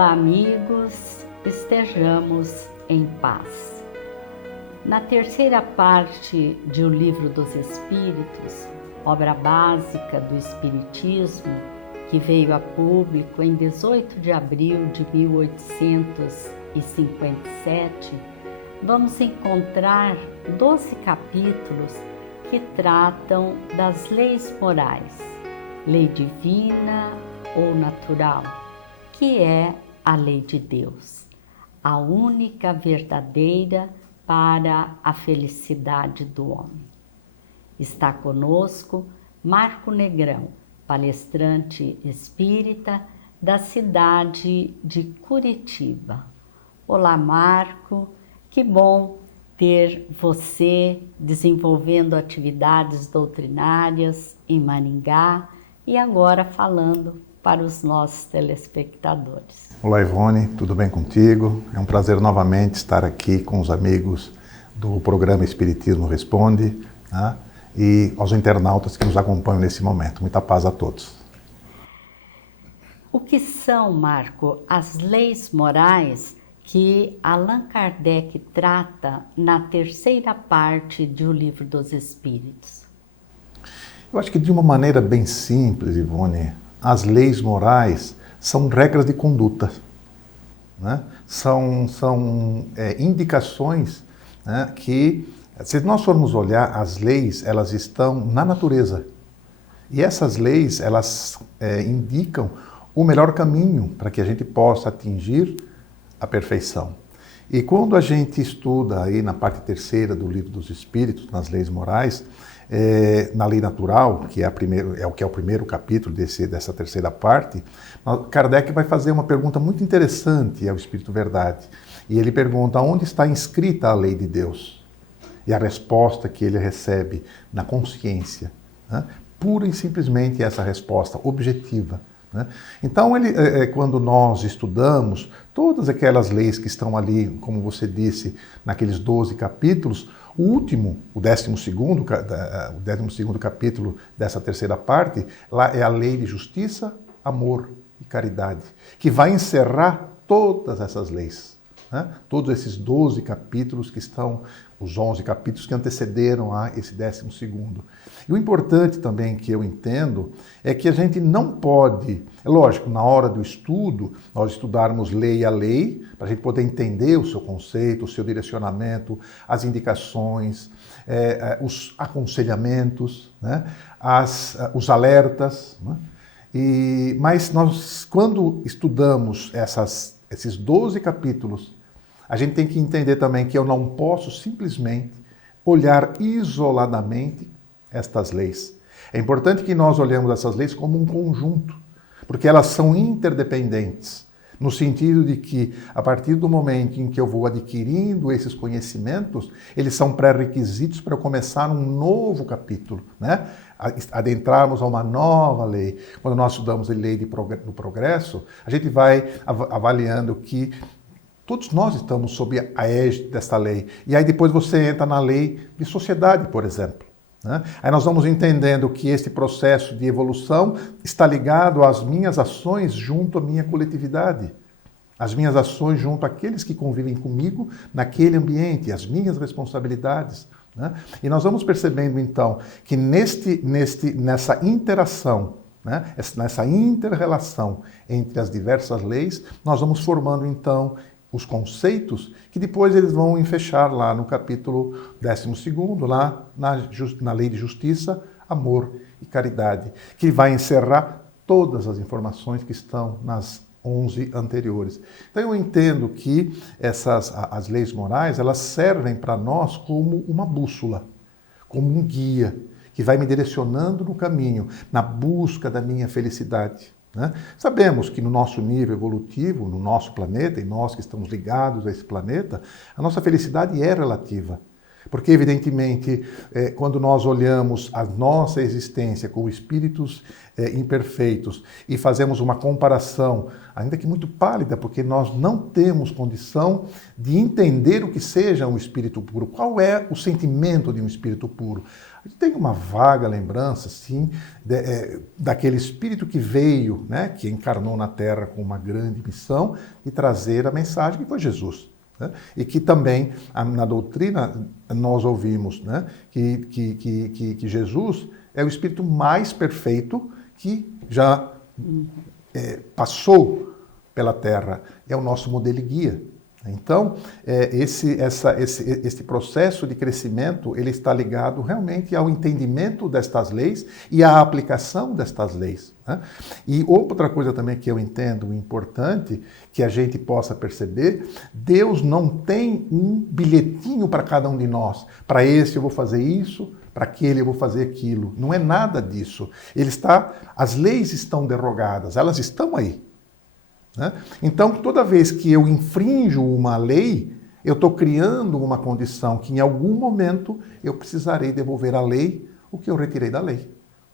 Olá, amigos, estejamos em paz. Na terceira parte de O Livro dos Espíritos, obra básica do Espiritismo, que veio a público em 18 de abril de 1857, vamos encontrar 12 capítulos que tratam das leis morais, lei divina ou natural, que é a lei de Deus, a única verdadeira para a felicidade do homem. Está conosco Marco Negrão, palestrante espírita da cidade de Curitiba. Olá, Marco, que bom ter você desenvolvendo atividades doutrinárias em Maringá e agora falando para os nossos telespectadores. Olá, Ivone, tudo bem contigo? É um prazer novamente estar aqui com os amigos do programa Espiritismo Responde, né? E aos internautas que nos acompanham nesse momento. Muita paz a todos. O que são, Marco, as leis morais que Allan Kardec trata na terceira parte do Livro dos Espíritos? Eu acho que de uma maneira bem simples, Ivone, as leis morais são regras de conduta, né? São indicações, né, que, se nós formos olhar, as leis, elas estão na natureza. E essas leis, elas indicam o melhor caminho para que a gente possa atingir a perfeição. E quando a gente estuda aí na parte terceira do Livro dos Espíritos, nas leis morais, na lei natural, que é o primeiro capítulo dessa terceira parte, Kardec vai fazer uma pergunta muito interessante ao Espírito Verdade. E ele pergunta: onde está inscrita a lei de Deus? E a resposta que ele recebe na consciência, né? Pura e simplesmente essa resposta objetiva, né? Então, quando nós estudamos todas aquelas leis que estão ali, como você disse, naqueles 12 capítulos, o último, o 12º capítulo dessa terceira parte, lá é a lei de justiça, amor e caridade, que vai encerrar todas essas leis, né? Todos esses 12 capítulos que estão, os 11 capítulos que antecederam a esse 12º. E o importante também que eu entendo é que a gente não pode, é lógico, na hora do estudo, nós estudarmos lei a lei, para a gente poder entender o seu conceito, o seu direcionamento, as indicações, os aconselhamentos, né? Os alertas, né? Mas nós, quando estudamos esses 12 capítulos, a gente tem que entender também que eu não posso simplesmente olhar isoladamente estas leis. É importante que nós olhemos essas leis como um conjunto, porque elas são interdependentes, no sentido de que, a partir do momento em que eu vou adquirindo esses conhecimentos, eles são pré-requisitos para eu começar um novo capítulo, né? Adentrarmos a uma nova lei. Quando nós estudamos a lei do progresso, a gente vai avaliando que todos nós estamos sob a égide desta lei. E aí depois você entra na lei de sociedade, por exemplo, né? Aí nós vamos entendendo que esse processo de evolução está ligado às minhas ações junto à minha coletividade, as minhas ações junto àqueles que convivem comigo naquele ambiente, as minhas responsabilidades, né? E nós vamos percebendo então que nessa interação, né, nessa inter-relação entre as diversas leis, nós vamos formando então os conceitos que depois eles vão fechar lá no capítulo 12º, lá na lei de justiça, amor e caridade, que vai encerrar todas as informações que estão nas 11 anteriores. Então eu entendo que as leis morais, elas servem para nós como uma bússola, como um guia, que vai me direcionando no caminho, na busca da minha felicidade, né? Sabemos que no nosso nível evolutivo, no nosso planeta, e nós que estamos ligados a esse planeta, a nossa felicidade é relativa. Porque, evidentemente, quando nós olhamos a nossa existência como espíritos imperfeitos e fazemos uma comparação, ainda que muito pálida, porque nós não temos condição de entender o que seja um espírito puro, qual é o sentimento de um espírito puro. A gente tem uma vaga lembrança, sim, daquele espírito que veio, né, que encarnou na Terra com uma grande missão de trazer a mensagem que foi Jesus. Né? E que também, na doutrina, nós ouvimos, né, que Jesus é o espírito mais perfeito que já passou pela Terra, é o nosso modelo e guia. Então, esse processo de crescimento, ele está ligado realmente ao entendimento destas leis e à aplicação destas leis. Né? E outra coisa também que eu entendo importante, que a gente possa perceber, Deus não tem um bilhetinho para cada um de nós. Para esse eu vou fazer isso, para aquele eu vou fazer aquilo. Não é nada disso. As leis estão derrogadas, elas estão aí. Né? Então, toda vez que eu infrinjo uma lei, eu estou criando uma condição que em algum momento eu precisarei devolver à lei o que eu retirei da lei.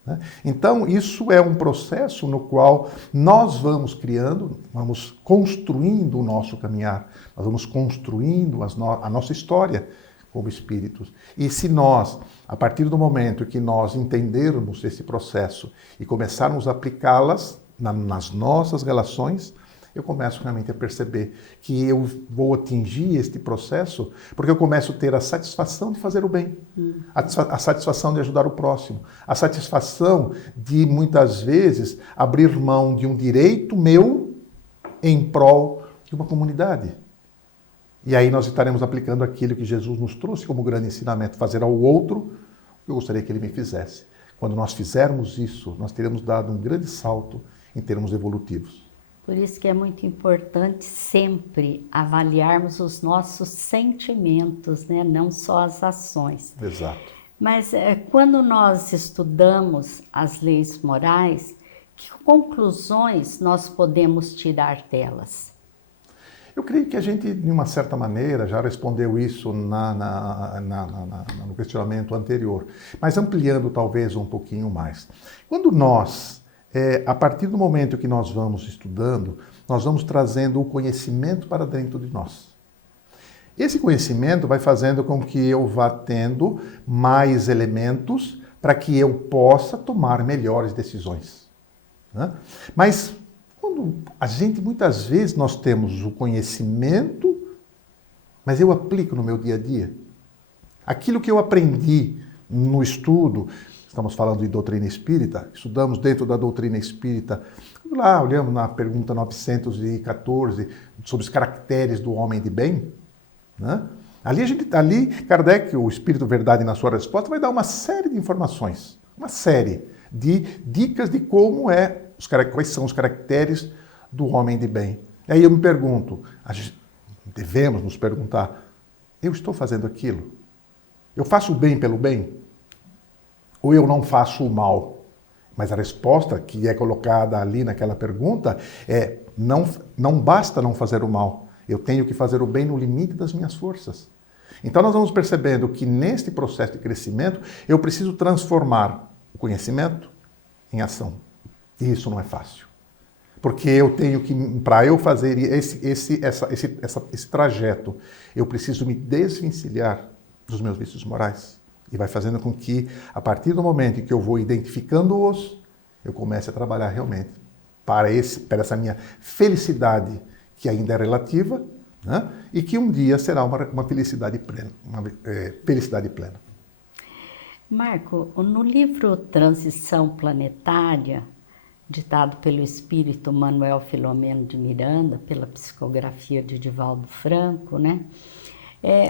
Né? Então, isso é um processo no qual nós vamos criando, vamos construindo o nosso caminhar, nós vamos construindo a nossa história como espíritos. E se nós, a partir do momento que nós entendermos esse processo e começarmos a aplicá-las nas nossas relações, eu começo realmente a perceber que eu vou atingir este processo porque eu começo a ter a satisfação de fazer o bem, a satisfação de ajudar o próximo, a satisfação de, muitas vezes, abrir mão de um direito meu em prol de uma comunidade. E aí nós estaremos aplicando aquilo que Jesus nos trouxe como grande ensinamento, fazer ao outro o que eu gostaria que ele me fizesse. Quando nós fizermos isso, nós teremos dado um grande salto em termos evolutivos. Por isso que é muito importante sempre avaliarmos os nossos sentimentos, né? Não só as ações. Exato. Mas quando nós estudamos as leis morais, que conclusões nós podemos tirar delas? Eu creio que a gente, de uma certa maneira, já respondeu isso no questionamento anterior, mas ampliando talvez um pouquinho mais. Quando nós, a partir do momento que nós vamos estudando, nós vamos trazendo o conhecimento para dentro de nós. Esse conhecimento vai fazendo com que eu vá tendo mais elementos para que eu possa tomar melhores decisões. Né? Mas quando a gente, muitas vezes, nós temos o conhecimento, mas eu aplico no meu dia a dia. Aquilo que eu aprendi no estudo, estamos falando de doutrina espírita, estudamos dentro da doutrina espírita, lá olhamos na pergunta 914 sobre os caracteres do homem de bem, né? Ali Kardec, o Espírito Verdade, na sua resposta, vai dar uma série de informações, uma série de dicas de quais são os caracteres do homem de bem. E aí eu me pergunto, devemos nos perguntar, eu estou fazendo aquilo? Eu faço o bem pelo bem? Ou eu não faço o mal? Mas a resposta que é colocada ali naquela pergunta é, não basta não fazer o mal, eu tenho que fazer o bem no limite das minhas forças. Então nós vamos percebendo que neste processo de crescimento, eu preciso transformar o conhecimento em ação. E isso não é fácil. Porque eu tenho que, para eu fazer esse trajeto, eu preciso me desvencilhar dos meus vícios morais. E vai fazendo com que, a partir do momento em que eu vou identificando-os, eu comece a trabalhar realmente para essa minha felicidade, que ainda é relativa, né? E que um dia será uma felicidade plena. Felicidade plena. Marco, no livro Transição Planetária, ditado pelo espírito Manuel Filomeno de Miranda, pela psicografia de Divaldo Franco, né?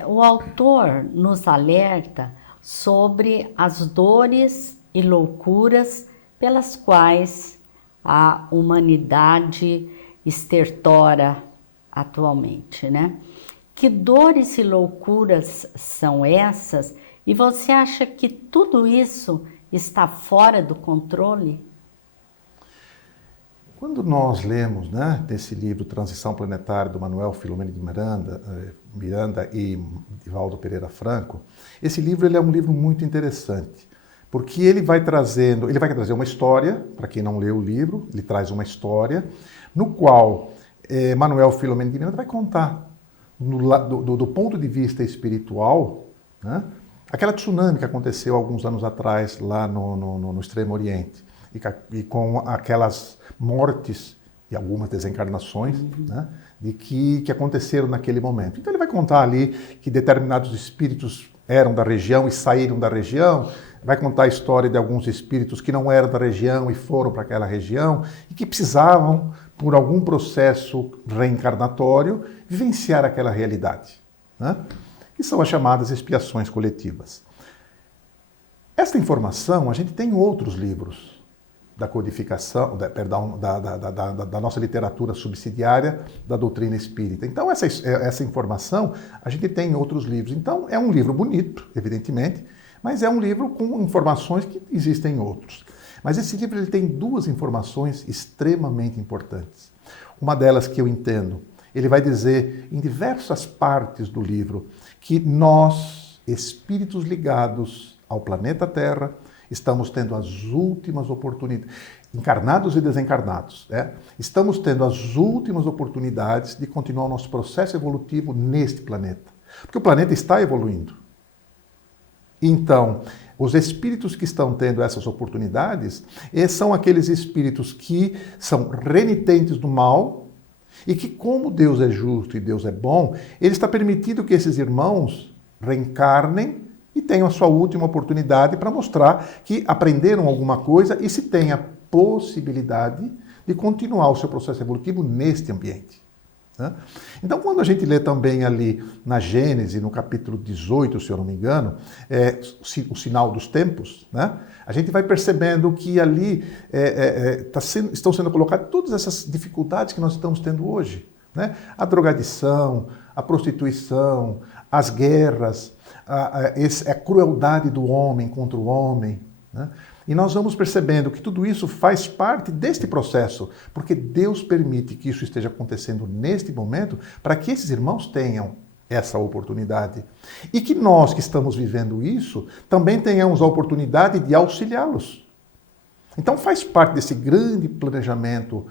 O autor nos alerta sobre as dores e loucuras pelas quais a humanidade estertora atualmente, né? Que dores e loucuras são essas? E você acha que tudo isso está fora do controle? Quando nós lemos, né, desse livro Transição Planetária, do Manuel Filomeno de Miranda e Divaldo Pereira Franco, esse livro ele é um livro muito interessante, porque ele vai trazer uma história, para quem não leu o livro, ele traz uma história, no qual Manuel Filomeno de Miranda vai contar, do ponto de vista espiritual, né, aquela tsunami que aconteceu alguns anos atrás lá no Extremo Oriente, e com aquelas mortes e algumas desencarnações, né, que aconteceram naquele momento. Então ele vai contar ali que determinados espíritos eram da região e saíram da região, vai contar a história de alguns espíritos que não eram da região e foram para aquela região e que precisavam, por algum processo reencarnatório, vivenciar aquela realidade, né, que são as chamadas expiações coletivas. Esta informação a gente tem em outros livros da codificação, da nossa literatura subsidiária da doutrina espírita. Então, essa informação a gente tem em outros livros. Então, é um livro bonito, evidentemente, mas é um livro com informações que existem em outros. Mas esse livro ele tem duas informações extremamente importantes. Uma delas que eu entendo, ele vai dizer em diversas partes do livro que nós, espíritos ligados ao planeta Terra, estamos tendo as últimas oportunidades, encarnados e desencarnados, né? Estamos tendo as últimas oportunidades de continuar o nosso processo evolutivo neste planeta. Porque o planeta está evoluindo. Então, os espíritos que estão tendo essas oportunidades são aqueles espíritos que são renitentes do mal e que, como Deus é justo e Deus é bom, Ele está permitindo que esses irmãos reencarnem e tenham a sua última oportunidade para mostrar que aprenderam alguma coisa e se tem a possibilidade de continuar o seu processo evolutivo neste ambiente, né? Então, quando a gente lê também ali na Gênesis, no capítulo 18, se eu não me engano, o sinal dos tempos, né? A gente vai percebendo que ali estão sendo colocadas todas essas dificuldades que nós estamos tendo hoje, né? A drogadição, a prostituição, as guerras, a crueldade do homem contra o homem, né? E nós vamos percebendo que tudo isso faz parte deste processo, porque Deus permite que isso esteja acontecendo neste momento para que esses irmãos tenham essa oportunidade. E que nós que estamos vivendo isso também tenhamos a oportunidade de auxiliá-los. Então faz parte desse grande planejamento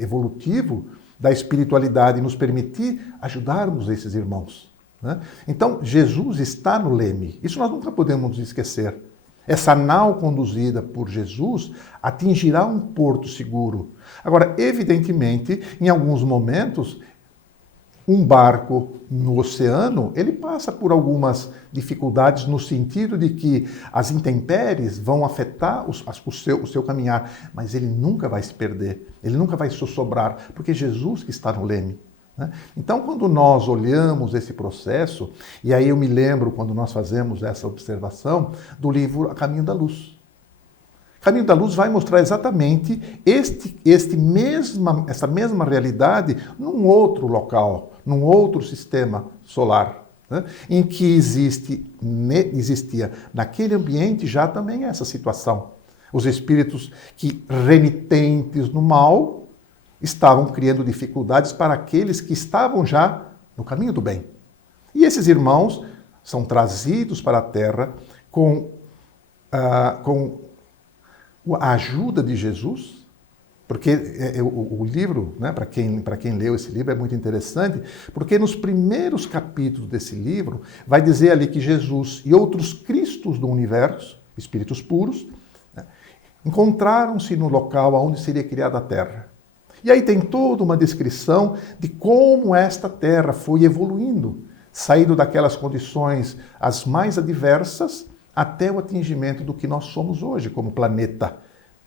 evolutivo da espiritualidade nos permitir ajudarmos esses irmãos, né? Então Jesus está no leme, isso nós nunca podemos esquecer. Essa nau conduzida por Jesus atingirá um porto seguro. Agora, evidentemente, em alguns momentos, um barco no oceano, ele passa por algumas dificuldades no sentido de que as intempéries vão afetar o seu caminhar, mas ele nunca vai se perder, ele nunca vai sossobrar, porque é Jesus que está no leme, né? Então, quando nós olhamos esse processo, e aí eu me lembro, quando nós fazemos essa observação, do livro A Caminho da Luz. Caminho da Luz vai mostrar exatamente essa mesma realidade num outro local, num outro sistema solar, né? Em que existia naquele ambiente já também essa situação. Os espíritos que renitentes no mal estavam criando dificuldades para aqueles que estavam já no caminho do bem. E esses irmãos são trazidos para a Terra com a ajuda de Jesus, porque o livro, né, para quem leu esse livro, é muito interessante, porque nos primeiros capítulos desse livro vai dizer ali que Jesus e outros Cristos do universo, espíritos puros, né, encontraram-se no local onde seria criada a Terra. E aí tem toda uma descrição de como esta Terra foi evoluindo, saindo daquelas condições as mais adversas até o atingimento do que nós somos hoje como planeta,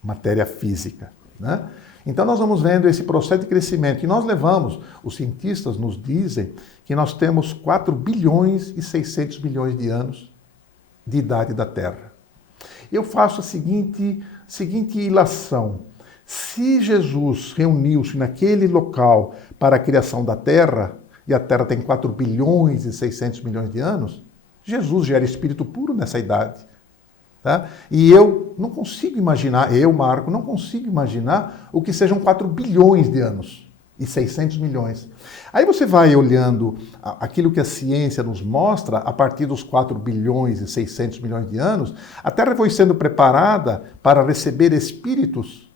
matéria física, né? Então nós vamos vendo esse processo de crescimento e nós levamos, os cientistas nos dizem que nós temos 4 bilhões e 600 milhões de anos de idade da Terra. Eu faço a seguinte ilação. Se Jesus reuniu-se naquele local para a criação da Terra, e a Terra tem 4 bilhões e 600 milhões de anos, Jesus já era espírito puro nessa idade. Tá? E eu não consigo imaginar, Marco, não consigo imaginar o que sejam 4 bilhões de anos e 600 milhões. Aí você vai olhando aquilo que a ciência nos mostra, a partir dos 4 bilhões e 600 milhões de anos, a Terra foi sendo preparada para receber espíritos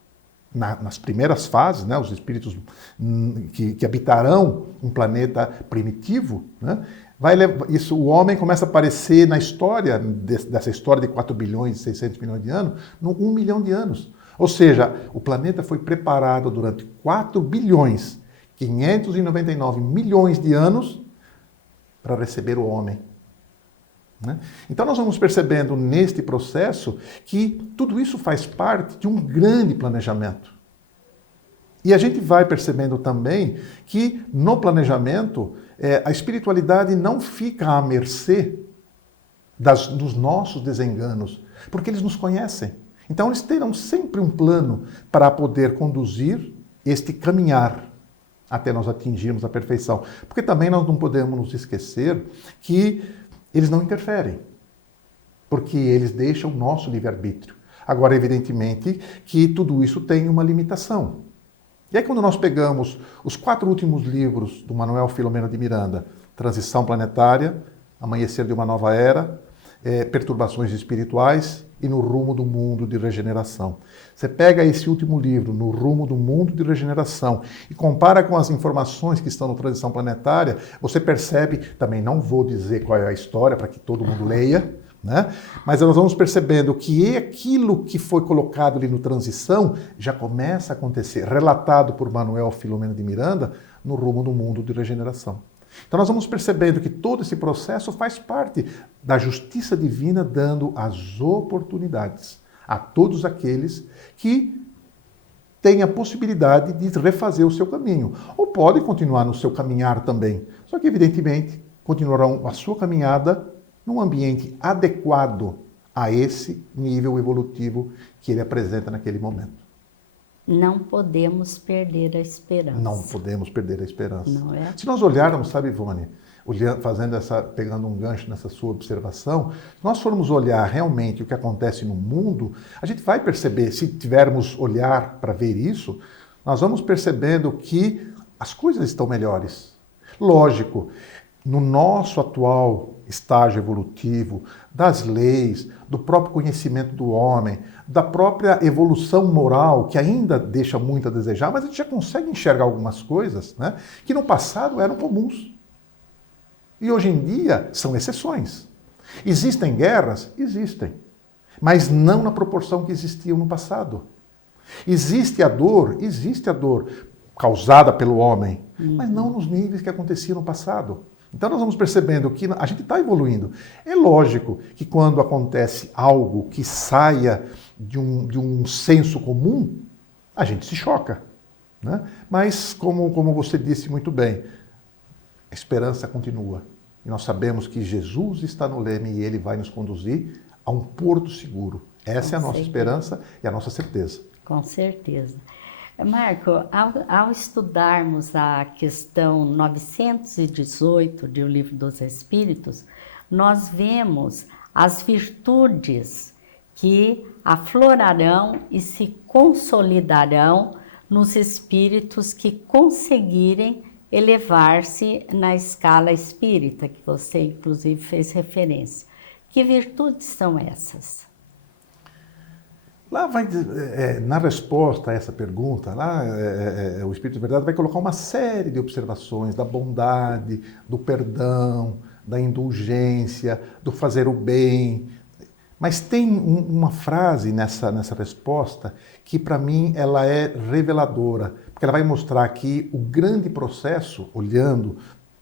nas primeiras fases, né, os espíritos que habitarão um planeta primitivo, né? O homem começa a aparecer na história, dessa história de 4 bilhões e 600 milhões de anos, no 1 milhão de anos. Ou seja, o planeta foi preparado durante 4 bilhões, 599 milhões de anos para receber o homem. Né? Então nós vamos percebendo neste processo que tudo isso faz parte de um grande planejamento. E a gente vai percebendo também que no planejamento a espiritualidade não fica à mercê dos nossos desenganos, porque eles nos conhecem. Então eles terão sempre um plano para poder conduzir este caminhar até nós atingirmos a perfeição. Porque também nós não podemos nos esquecer que eles não interferem, porque eles deixam o nosso livre-arbítrio. Agora, evidentemente, que tudo isso tem uma limitação. E aí, quando nós pegamos os 4 últimos livros do Manuel Filomeno de Miranda, Transição Planetária, Amanhecer de uma Nova Era, Perturbações Espirituais e No Rumo do Mundo de Regeneração. Você pega esse último livro, No Rumo do Mundo de Regeneração, e compara com as informações que estão no Transição Planetária, você percebe, também não vou dizer qual é a história para que todo mundo leia, né? Mas nós vamos percebendo que aquilo que foi colocado ali no Transição já começa a acontecer, relatado por Manuel Filomeno de Miranda, No Rumo do Mundo de Regeneração. Então nós vamos percebendo que todo esse processo faz parte da justiça divina, dando as oportunidades a todos aqueles que têm a possibilidade de refazer o seu caminho. Ou podem continuar no seu caminhar também, só que evidentemente continuarão a sua caminhada num ambiente adequado a esse nível evolutivo que ele apresenta naquele momento. Não podemos perder a esperança. Não podemos perder a esperança. Não é? Se nós olharmos, sabe, Ivone, pegando um gancho nessa sua observação, se nós formos olhar realmente o que acontece no mundo, a gente vai perceber, se tivermos olhar para ver isso, nós vamos percebendo que as coisas estão melhores. Lógico, no nosso atual estágio evolutivo, das leis, do próprio conhecimento do homem, da própria evolução moral, que ainda deixa muito a desejar, mas a gente já consegue enxergar algumas coisas, né, que no passado eram comuns. E hoje em dia são exceções. Existem guerras? Existem. Mas não na proporção que existiam no passado. Existe a dor causada pelo homem, mas não nos níveis que acontecia no passado. Então nós vamos percebendo que a gente está evoluindo. É lógico que quando acontece algo que saia de um senso comum, a gente se choca. Né? Mas, como você disse muito bem, a esperança continua. E nós sabemos que Jesus está no leme e Ele vai nos conduzir a um porto seguro. Essa é a nossa esperança e a nossa certeza. Com certeza. Marco, ao estudarmos a questão 918 do Livro dos Espíritos, nós vemos as virtudes que aflorarão e se consolidarão nos espíritos que conseguirem elevar-se na escala espírita, que você inclusive fez referência. Que virtudes são essas? Lá vai, na resposta a essa pergunta, o Espírito de Verdade vai colocar uma série de observações da bondade, do perdão, da indulgência, do fazer o bem. Mas tem uma frase nessa resposta que, para mim, ela é reveladora, porque ela vai mostrar aqui o grande processo, olhando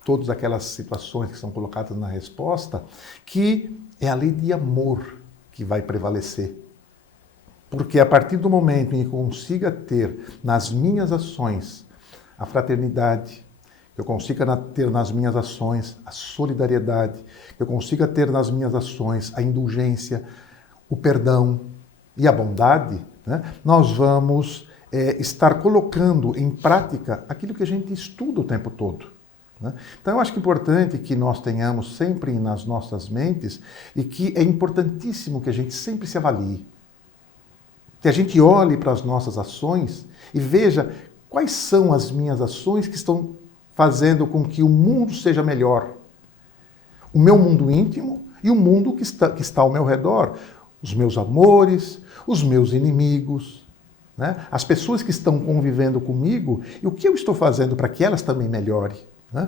todas aquelas situações que são colocadas na resposta, que é a lei de amor que vai prevalecer. Porque a partir do momento em que eu consiga ter nas minhas ações a fraternidade, que eu consiga ter nas minhas ações a solidariedade, que eu consiga ter nas minhas ações a indulgência, o perdão e a bondade, né, nós vamos estar colocando em prática aquilo que a gente estuda o tempo todo. né? Então eu acho que é importante que nós tenhamos sempre nas nossas mentes e que é importantíssimo que a gente sempre se avalie. Que a gente olhe para as nossas ações e veja quais são as minhas ações que estão fazendo com que o mundo seja melhor. O meu mundo íntimo e o mundo que está ao meu redor. Os meus amores, os meus inimigos, né? As pessoas que estão convivendo comigo e o que eu estou fazendo para que elas também melhorem. Né?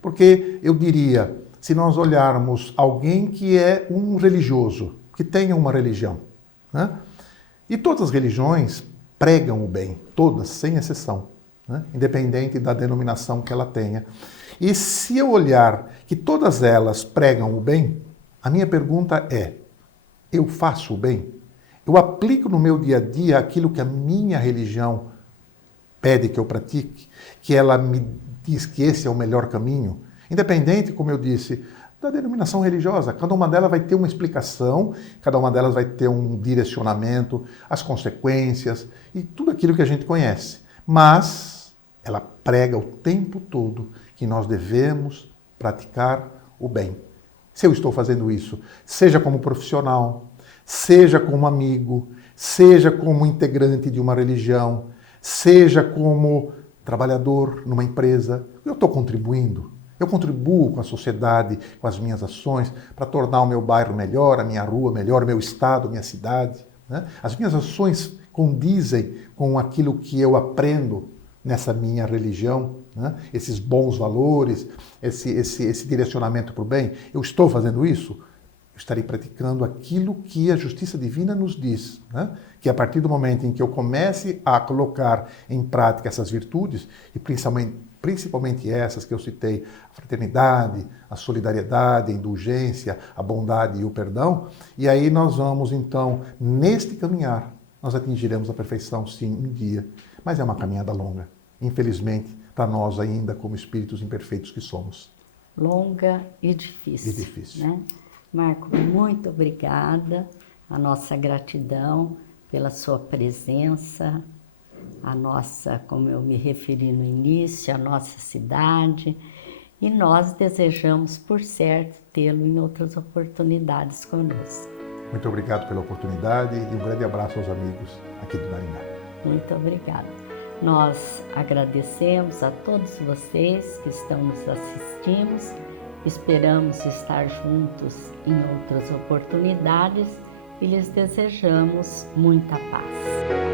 Porque eu diria, se nós olharmos alguém que é um religioso, que tenha uma religião, né? E todas as religiões pregam o bem, todas, sem exceção, né? Independente da denominação que ela tenha. E se eu olhar que todas elas pregam o bem, a minha pergunta é, eu faço o bem? Eu aplico no meu dia a dia aquilo que a minha religião pede que eu pratique, que ela me diz que esse é o melhor caminho, independente, como eu disse, da denominação religiosa. Cada uma delas vai ter uma explicação, cada uma delas vai ter um direcionamento, as consequências e tudo aquilo que a gente conhece. Mas ela prega o tempo todo que nós devemos praticar o bem. Se eu estou fazendo isso, seja como profissional, seja como amigo, seja como integrante de uma religião, seja como trabalhador numa empresa, eu estou contribuindo. Eu contribuo com a sociedade, com as minhas ações, para tornar o meu bairro melhor, a minha rua melhor, o meu estado, a minha cidade. Né? As minhas ações condizem com aquilo que eu aprendo nessa minha religião, né? Esses bons valores, esse direcionamento para o bem. Eu estou fazendo isso? Eu estarei praticando aquilo que a justiça divina nos diz, né? Que a partir do momento em que eu comece a colocar em prática essas virtudes, e principalmente essas que eu citei, a fraternidade, a solidariedade, a indulgência, a bondade e o perdão, e aí nós vamos então, neste caminhar, nós atingiremos a perfeição sim um dia, mas é uma caminhada longa, infelizmente, para nós ainda como espíritos imperfeitos que somos. Longa e difícil. E difícil. Né? Marco, muito obrigada, a nossa gratidão pela sua presença, a nossa, como eu me referi no início, a nossa cidade, e nós desejamos, por certo, tê-lo em outras oportunidades conosco. Muito obrigado pela oportunidade e um grande abraço aos amigos aqui do Maringá. Muito obrigada. Nós agradecemos a todos vocês que estão nos assistindo, esperamos estar juntos em outras oportunidades e lhes desejamos muita paz.